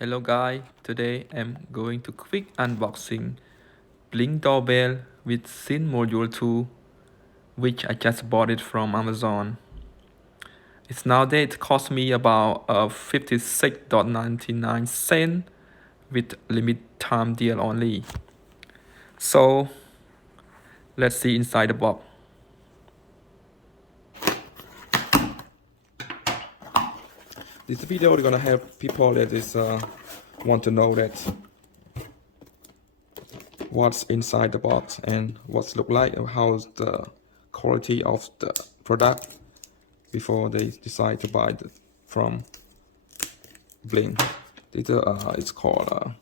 Hello guys, today I'm going to quick unboxing Blink Doorbell with SIM module 2, which I just bought it from Amazon. It's nowadays it cost me about 56.99 with limit time deal only. So let's see inside the box. This video is gonna help people that is want to know that what's inside the box and what's look like and how's the quality of the product before they decide to buy it from Blink. It's called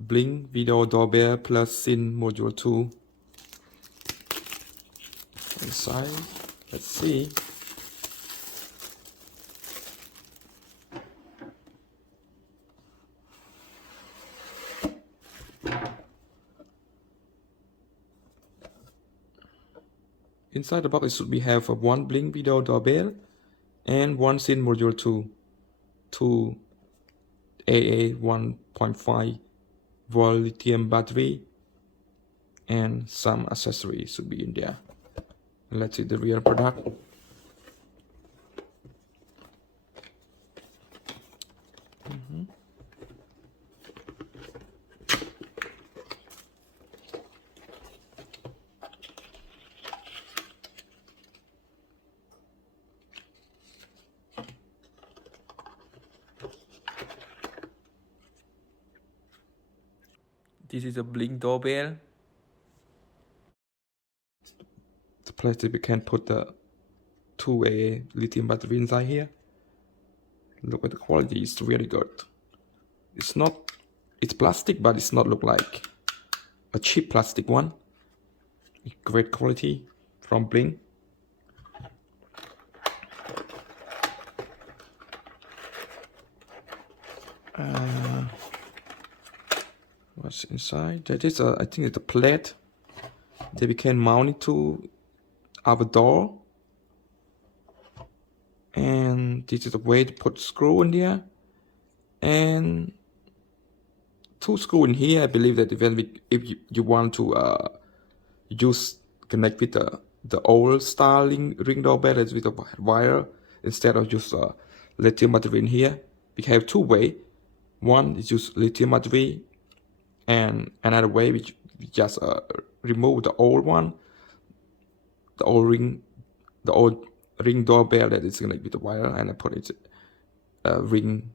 Blink Video Doorbell plus SIM Module 2. Inside, let's see. Inside the box, it should be have one Blink Video Doorbell and one SIM Module 2 AA 1.5 volt lithium battery, and some accessories should be in there. Let's see the real product. This is a Blink Doorbell. The plastic, we can put the 2A lithium battery inside here. Look at the quality, it's really good. It's plastic, but it's not look like a cheap plastic one. Great quality from Blink. What's inside? That is I think it's a plate that we can mount it to our door. And this is a way to put screw in there. And 2 screw in here. I believe that if you want to connect with the old style ring doorbell with a wire instead of just lithium battery in here, we have 2 ways. One is just lithium battery, and another way we just remove the old one, the old ring doorbell that is connected with the wire, and I put it Blink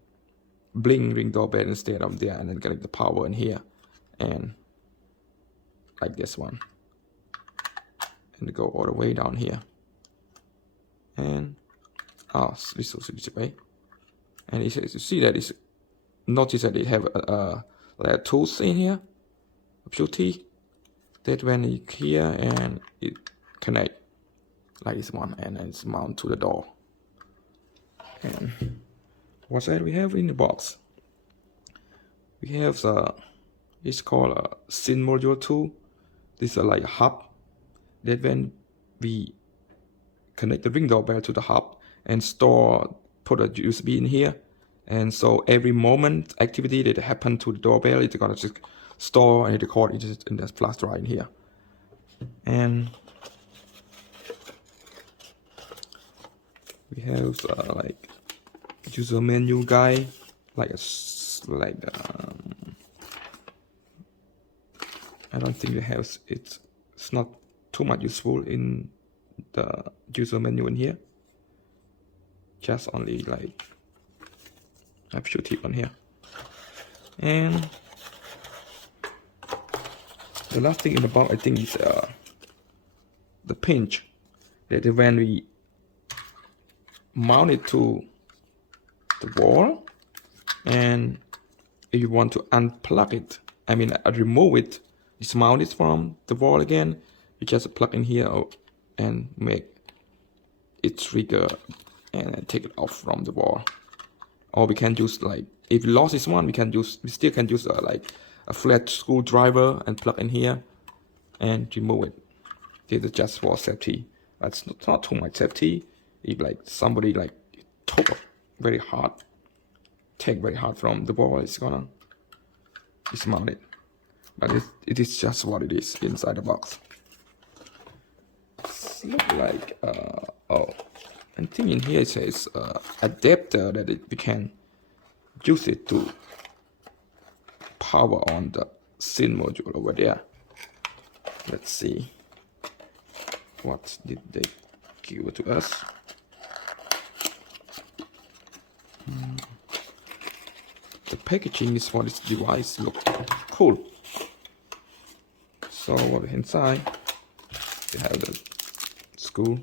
ring doorbell instead of there, and then connect the power in here, and like this one, and go all the way down here, and this way. And you see that it's notice that it have like tools in here, a few teeth that when you here and it connect like this one, and then it's mounted to the door. And what else we have in the box? We have it's called a SIM Module 2. This is like a hub that when we connect the ring doorbell to the hub and put a USB in here, and so every moment activity that happen to the doorbell, it's gonna just store and record it in this flash drive in here. And we have like user menu guide, I don't think it has it's not too much useful in the user menu in here. Just only like a few tips on here. And the last thing in the box, I think, is the pinch that when we mount it to the wall, and if you want to unplug it, remove it, dismount it from the wall again, you just plug in here and make it trigger and take it off from the wall. Or we can use, like, if we lost this one, we still can use like a flat screwdriver and plug in here and remove it. This is just for safety. That's not too much safety. If like somebody like took very hard take very hard from the wall. It's gonna dismount it, but it is just what it is inside the box. It's look like oh, I think in here it says adapter that we can use it to power on the SIM module over there. Let's see, what did they give to us? The packaging is for this device look cool. So what inside, we have the screw,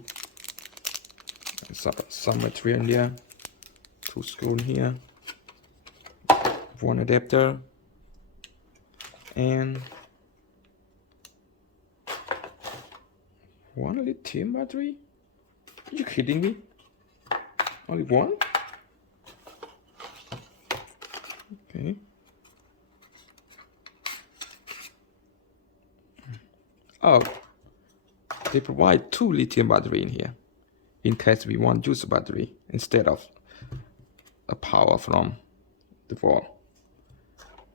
and some material in there, 2 screws in here, 1 adapter, and 1 lithium battery. Are you kidding me? Only 1? Okay. Oh, they provide 2 lithium battery in here in case we want to use a battery instead of a power from the wall.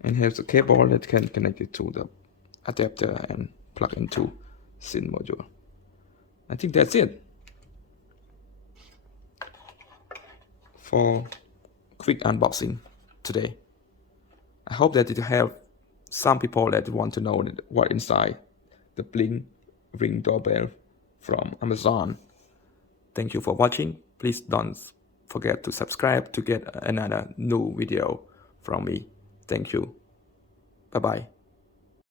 And here's a cable that can connect it to the adapter and plug into SIM module. I think that's it for quick unboxing today. I hope that it helped some people that want to know what inside the Blink Ring doorbell from Amazon. Thank you for watching. Please don't forget to subscribe to get another new video from me. Thank you. Bye bye.